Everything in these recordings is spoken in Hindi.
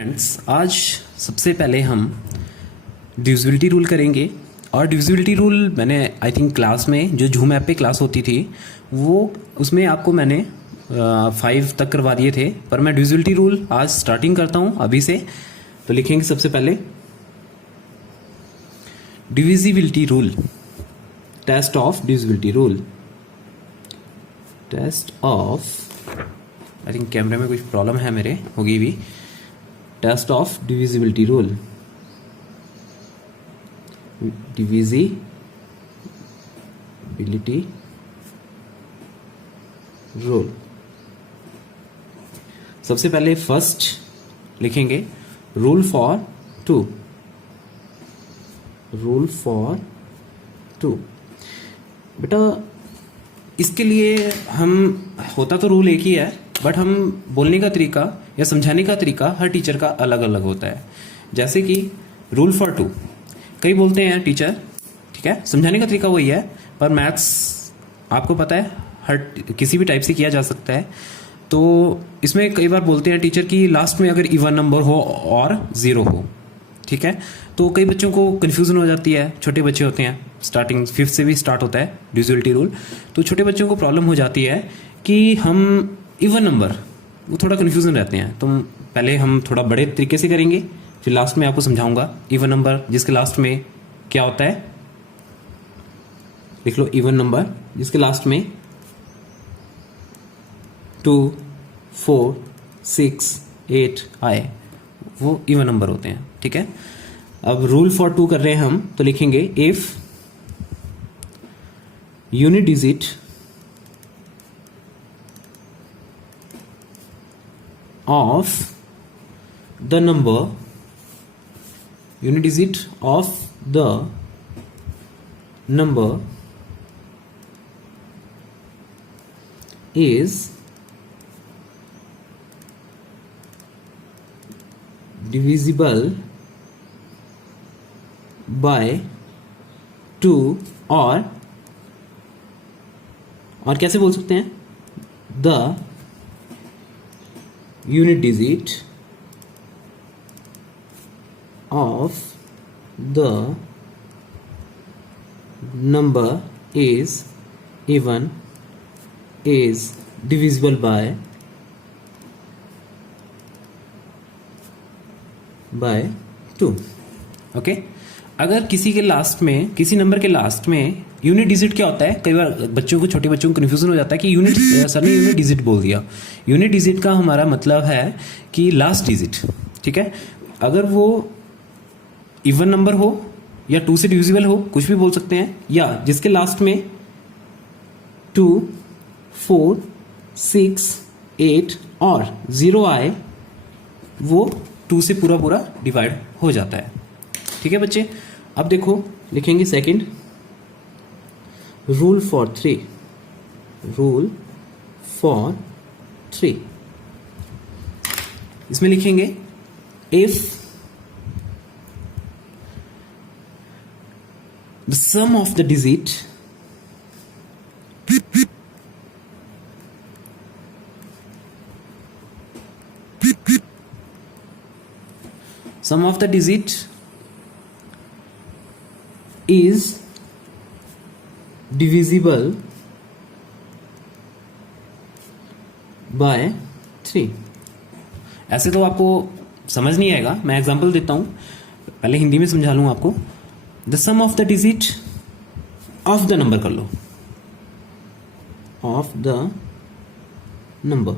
फ्रेंड्स, आज सबसे पहले हम डिविजिबिलिटी रूल करेंगे। और डिविजिबिलिटी रूल मैंने आई थिंक क्लास में जो जूम ऐप पे क्लास होती थी वो उसमें आपको मैंने 5 तक करवा दिए थे, पर मैं डिविजिबिलिटी रूल आज स्टार्टिंग करता हूँ अभी से। तो लिखेंगे सबसे पहले divisibility rule, test of divisibility rule, test of, I think कैमरे में कुछ प्रॉब्लम है मेरे, होगी भी। Test of divisibility rule, divisibility rule. सबसे पहले फर्स्ट लिखेंगे rule for two, rule for two. बेटा इसके लिए हम, होता तो रूल एक ही है, बट हम बोलने का तरीका या समझाने का तरीका हर टीचर का अलग अलग होता है। जैसे कि रूल फॉर टू कई बोलते हैं टीचर, ठीक है, समझाने का तरीका वही है, पर मैथ्स आपको पता है हर किसी भी टाइप से किया जा सकता है। तो इसमें कई बार बोलते हैं टीचर कि लास्ट में अगर इवन नंबर हो और ज़ीरो हो, ठीक है, तो कई बच्चों को कन्फ्यूज़न हो जाती है। छोटे बच्चे होते हैं, स्टार्टिंग 5th से भी स्टार्ट होता है डिविजिबिलिटी रूल, तो छोटे बच्चों को प्रॉब्लम हो जाती है कि हम इवन नंबर, वो थोड़ा कन्फ्यूज़न रहते हैं। तो पहले हम थोड़ा बड़े तरीके से करेंगे, फिर लास्ट में आपको समझाऊंगा इवन नंबर जिसके लास्ट में क्या होता है। लिख लो इवन नंबर जिसके लास्ट में 2, 4, 6, 8 आए, वो इवन नंबर होते हैं, ठीक है। अब रूल फॉर टू कर रहे हैं हम, तो लिखेंगे if unit digit of the number, unit digit of the number is divisible by 2, और कैसे बोल सकते हैं, the unit digit of the number is even, is divisible by 2। Okay, अगर किसी के लास्ट में, किसी नंबर के लास्ट में यूनिट डिजिट क्या होता है, कई बार बच्चों को, छोटे बच्चों को कन्फ्यूजन हो जाता है कि यूनिट, सर ने यूनिट डिजिट बोल दिया। यूनिट डिजिट का हमारा मतलब है कि लास्ट डिजिट, ठीक है। अगर वो इवन नंबर हो या 2 से डिविजिबल हो, कुछ भी बोल सकते हैं, या जिसके लास्ट में 2, 4, 6, 8 और 0 आए, वो 2 से पूरा पूरा डिवाइड हो जाता है, ठीक है बच्चे। अब देखो लिखेंगे second rule for 3, rule for 3। इसमें लिखेंगे if the sum of the digit is divisible by 3। ऐसे तो आपको समझ नहीं आएगा, मैं एग्जांपल देता हूं, पहले हिंदी में समझा लूं आपको। The sum of the digit of the number कर लो, ऑफ द नंबर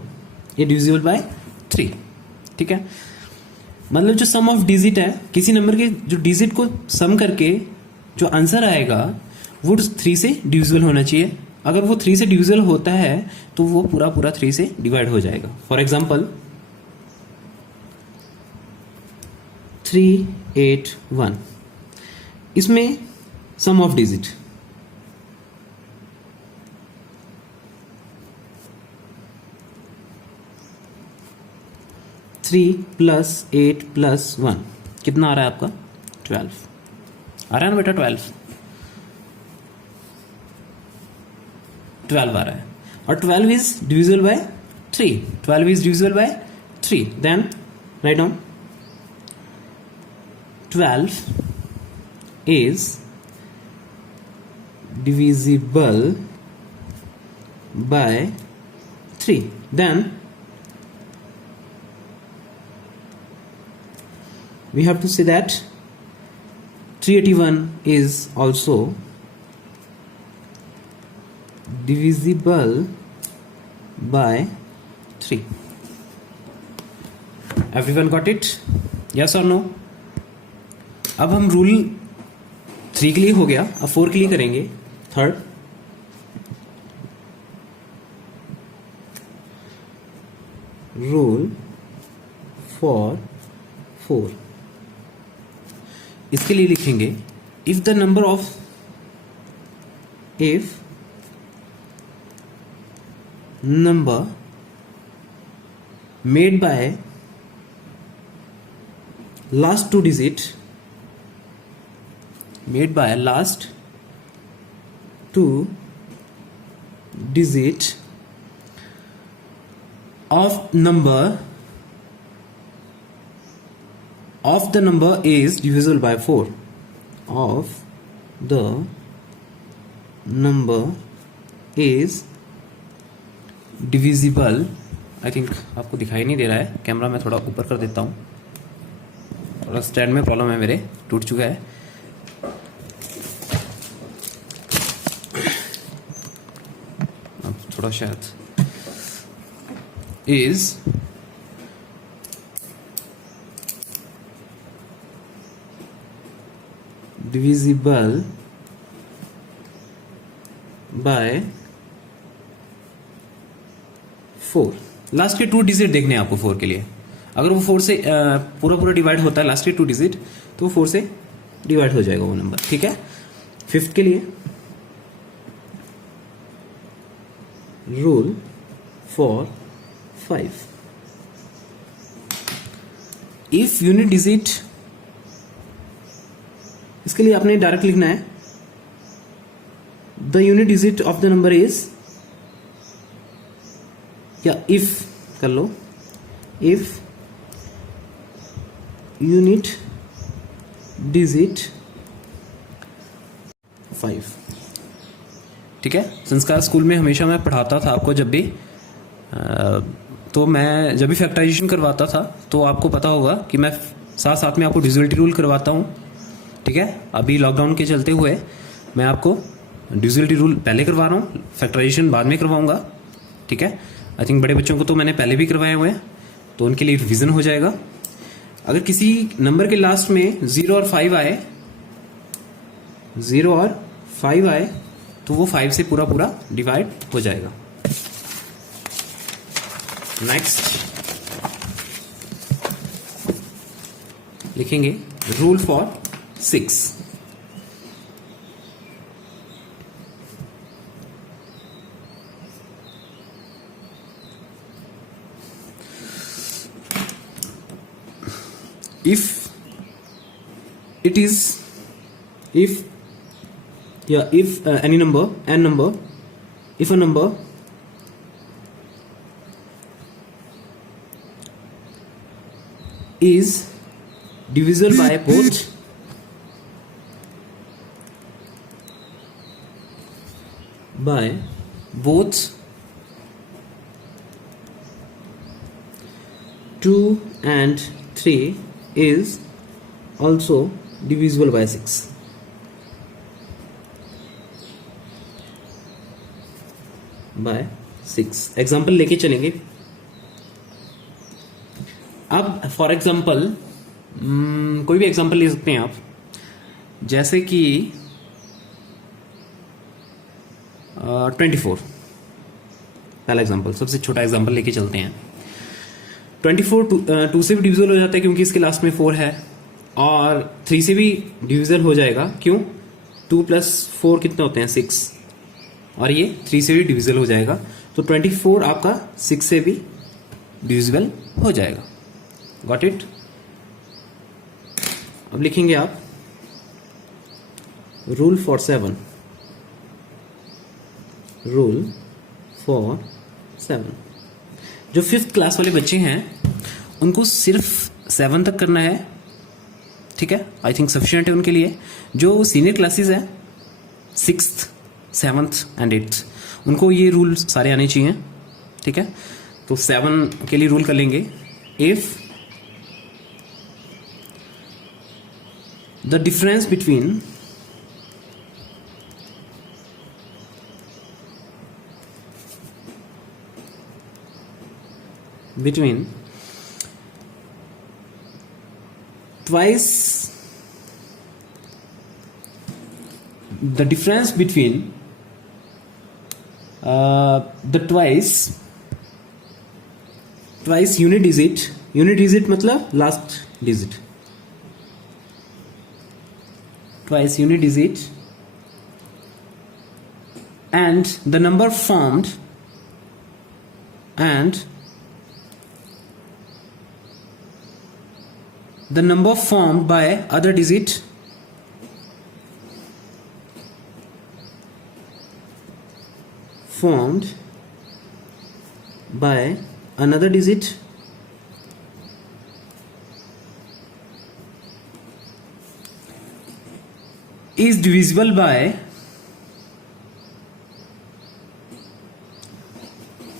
ये डिविजिबल बाय 3, ठीक है। मतलब जो सम ऑफ डिजिट है, किसी नंबर के जो डिजिट को सम करके जो आंसर आएगा वो 3 से डिविजिबल होना चाहिए। अगर वो 3 से डिविजिबल होता है तो वो पूरा पूरा 3 से डिवाइड हो जाएगा। फॉर एग्जाम्पल 381, इसमें सम ऑफ डिजिट 3 + 8 + 1 कितना आ रहा है आपका, 12 आ रहा है ना बेटा, 12 आ रहा है। और 12 is divisible by 3. 12 is divisible by 3. Then write down 12 is divisible by 3, then we have to say that 381 is also divisible by 3. Everyone got it? Yes or no? अब हम रूल 3 के लिए हो गया, अब 4 के लिए करेंगे. Third, rule for 4. इसके लिए लिखेंगे if the number of number made by last two digit of the number is divisible by 4. Of the number is divisible. I think आपको दिखाई नहीं दे रहा है, कैमरा मैं थोड़ा ऊपर कर देता हूँ, थोड़ा स्टैंड में प्रॉब्लम है, मेरे टूट चुका है. अब थोड़ा शायद इज डिविजिबल बाय 4. लास्ट के 2 डिजिट देखने हैं आपको 4 के लिए. अगर वो 4 से पूरा डिवाइड होता है लास्ट के 2 डिजिट, तो 4 से डिवाइड हो जाएगा वो नंबर. ठीक है. 5th के लिए rule for 5. If unit digit, इसके लिए आपने डायरेक्ट लिखना है the unit digit of the number is, या इफ कर लो, इफ यूनिट डिजिट 5. ठीक है. संस्कार स्कूल में हमेशा मैं पढ़ाता था आपको, जब भी तो मैं जब भी फैक्टराइजेशन करवाता था तो आपको पता होगा कि मैं साथ साथ में आपको डिविजिबिलिटी रूल करवाता हूँ. ठीक है. अभी लॉकडाउन के चलते हुए मैं आपको डिविजिबिलिटी रूल पहले करवा रहा हूँ, फैक्टराइजेशन बाद में करवाऊंगा. ठीक है. आई थिंक बड़े बच्चों को तो मैंने पहले भी करवाए हुए हैं, तो उनके लिए रिवीजन हो जाएगा. अगर किसी नंबर के लास्ट में 0 और 5 आए, तो वो 5 से पूरा डिवाइड हो जाएगा. नेक्स्ट लिखेंगे rule for 6. if any number, n number, if a number is divisible by both two and 3 is also divisible by 6. Example लेके चलेंगे. अब फॉर एग्जाम्पल कोई भी एग्जाम्पल ले सकते हैं आप, जैसे कि 24. पहला एग्जाम्पल, सबसे छोटा एग्जाम्पल लेके चलते हैं. 24 2 से भी डिविजिबल हो जाता है क्योंकि इसके लास्ट में 4 है, और 3 से भी डिविजिबल हो जाएगा. क्यों? 2 + 4 कितने होते हैं? 6. और ये 3 से भी डिविजिबल हो जाएगा. तो 24 आपका 6 से भी डिविजिबल हो जाएगा. Got it? अब लिखेंगे आप रूल फॉर 7. Rule for 7. जो 5th क्लास वाले बच्चे हैं उनको सिर्फ 7 तक करना है, ठीक है, आई थिंक सफिशिएंट है उनके लिए। जो सीनियर क्लासेस है 6th 7th एंड 8th, उनको ये रूल सारे आने चाहिए, ठीक है। तो 7 के लिए रूल कर लेंगे, if the difference between twice the difference between the twice unit digit मतलब last digit, twice unit digit and the number formed by other digit formed by another digit is divisible by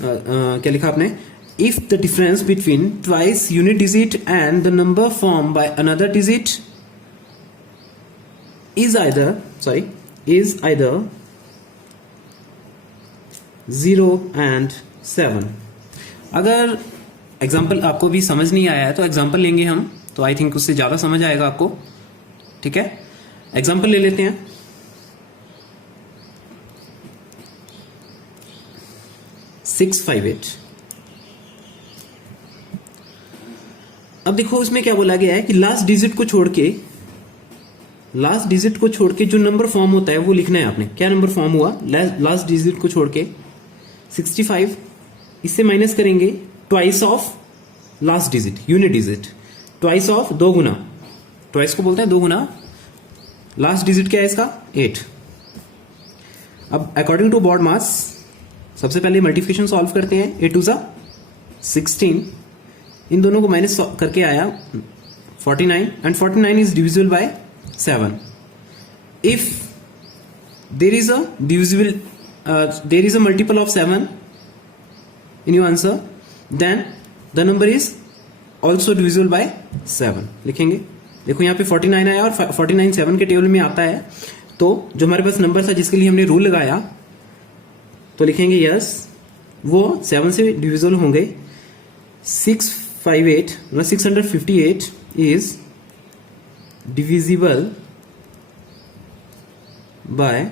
क्या लिखा आपने, if the difference between twice unit digit and the number formed by another digit is either 0 and 7। अगर एग्जाम्पल आपको भी समझ नहीं आया है तो एग्जाम्पल लेंगे हम, तो आई थिंक उससे ज्यादा समझ आएगा आपको, ठीक है। एग्जाम्पल ले लेते हैं। 658। अब देखो इसमें क्या बोला गया है कि लास्ट डिजिट को छोड़ के जो नंबर फॉर्म होता है वो लिखना है आपने। क्या नंबर फॉर्म हुआ लास्ट डिजिट को छोड़ के? 65। इससे माइनस करेंगे twice of last digit, unit digit, twice of, दो गुना, ट्वाइस को बोलते हैं दो गुना, लास्ट डिजिट क्या है इसका? 8। अब अकॉर्डिंग टू बॉड मास सबसे पहले मल्टीप्लिकेशन सॉल्व करते हैं। 8 2 16, इन दोनों को माइनस करके आया 49 and 49 is divisible by 7। If there is a multiple of 7 in your answer, then the number is also divisible by 7 लिखेंगे। देखो यहाँ पे 49 आया और 49 7 के टेबल में आता है, तो जो हमारे पास नंबर था जिसके लिए हमने रूल लगाया तो लिखेंगे यस वो 7 से डिविजिबल होंगे। 658 मतलब 658 इज डिविजिबल बाय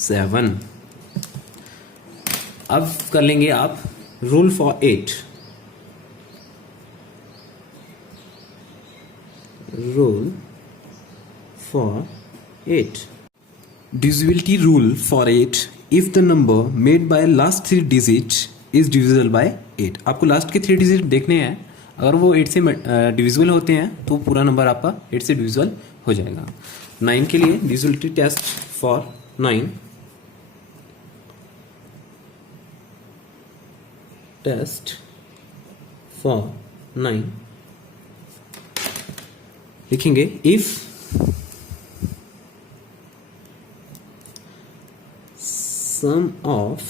7। अब कर लेंगे आप rule for 8। Rule for 8, divisibility rule for 8 if the number made by last 3 digit is divisible by 8। आपको लास्ट के 3 डिजिट देखने हैं, अगर वो 8 से डिविजिबल होते हैं तो पूरा नंबर आपका 8 से डिविजिबल हो जाएगा। 9 के लिए divisibility test for 9, test for 9 लिखेंगे if sum of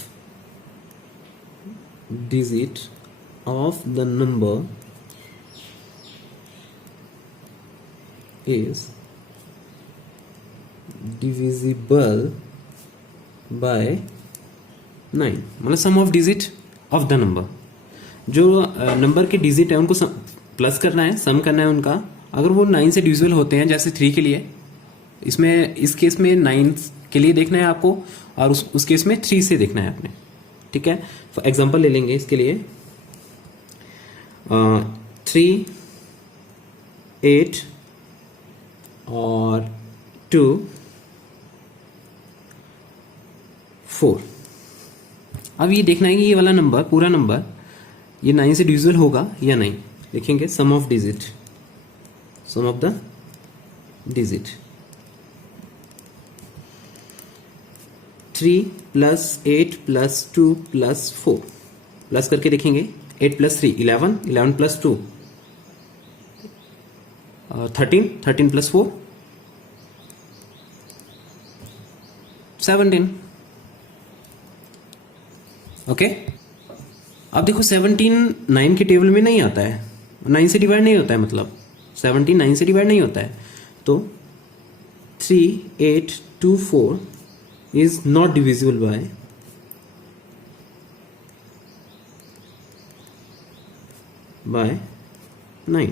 digit of the number is divisible by 9, मतलब sum of digit of the number, जो नंबर के डिजिट है उनको प्लस करना है, सम करना है उनका। अगर वो 9 से डिविजिबल होते हैं, जैसे 3 के लिए, इसमें इस केस में 9 के लिए देखना है आपको और उस केस में 3 से देखना है आपने, ठीक है। फॉर एग्जांपल ले लेंगे इसके लिए 3 8 और 2 4। अब ये देखना है कि ये वाला नंबर, पूरा नंबर, ये 9 से डिविजिबल होगा या नहीं। लिखेंगे sum of digit, sum of the digit. 3 plus 8 plus 2 plus 4 plus करके देखेंगे 8 प्लस 3 11, 11 प्लस 2 13 प्लस 4 17। ओके, अब देखो 17 9 के टेबल में नहीं आता है, 9 से डिवाइड नहीं होता है, मतलब 17 9 से डिवाइड नहीं होता है, तो 3 8 2 4 इज नॉट डिविजिबल बाय 9।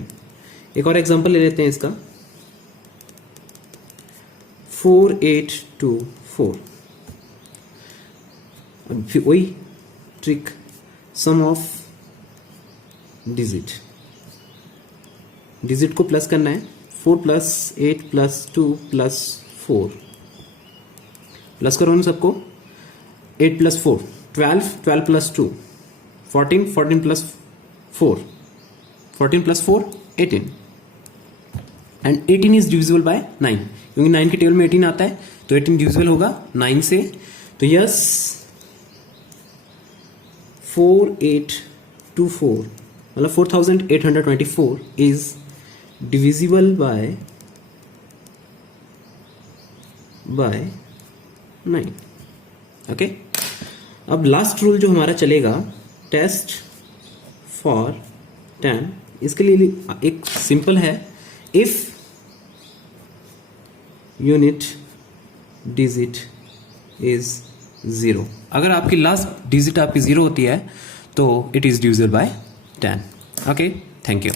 एक और एग्जांपल ले लेते हैं इसका, 4 8 2 4। फिर वही ट्रिक, सम ऑफ डिजिट को प्लस करना है, 4 प्लस 8 प्लस 2 प्लस 4, प्लस करो उन सबको, 8 plus 4 12, 12 plus 2 14, 14 plus 4 14 plus 4 18, and 18 is divisible by 9, क्योंकि 9 के टेबल में 18 आता है, तो 18 डिविजिबल होगा 9 से। तो यस 4824 मतलब 4824 इज डिविजिबल बाय 9। ओके, अब लास्ट रूल जो हमारा चलेगा, टेस्ट फॉर 10, इसके लिए एक सिंपल है, इफ यूनिट डिजिट इज 0, अगर आपकी लास्ट डिजिट आपकी 0 होती है तो it is divisible by 10। Okay, thank you.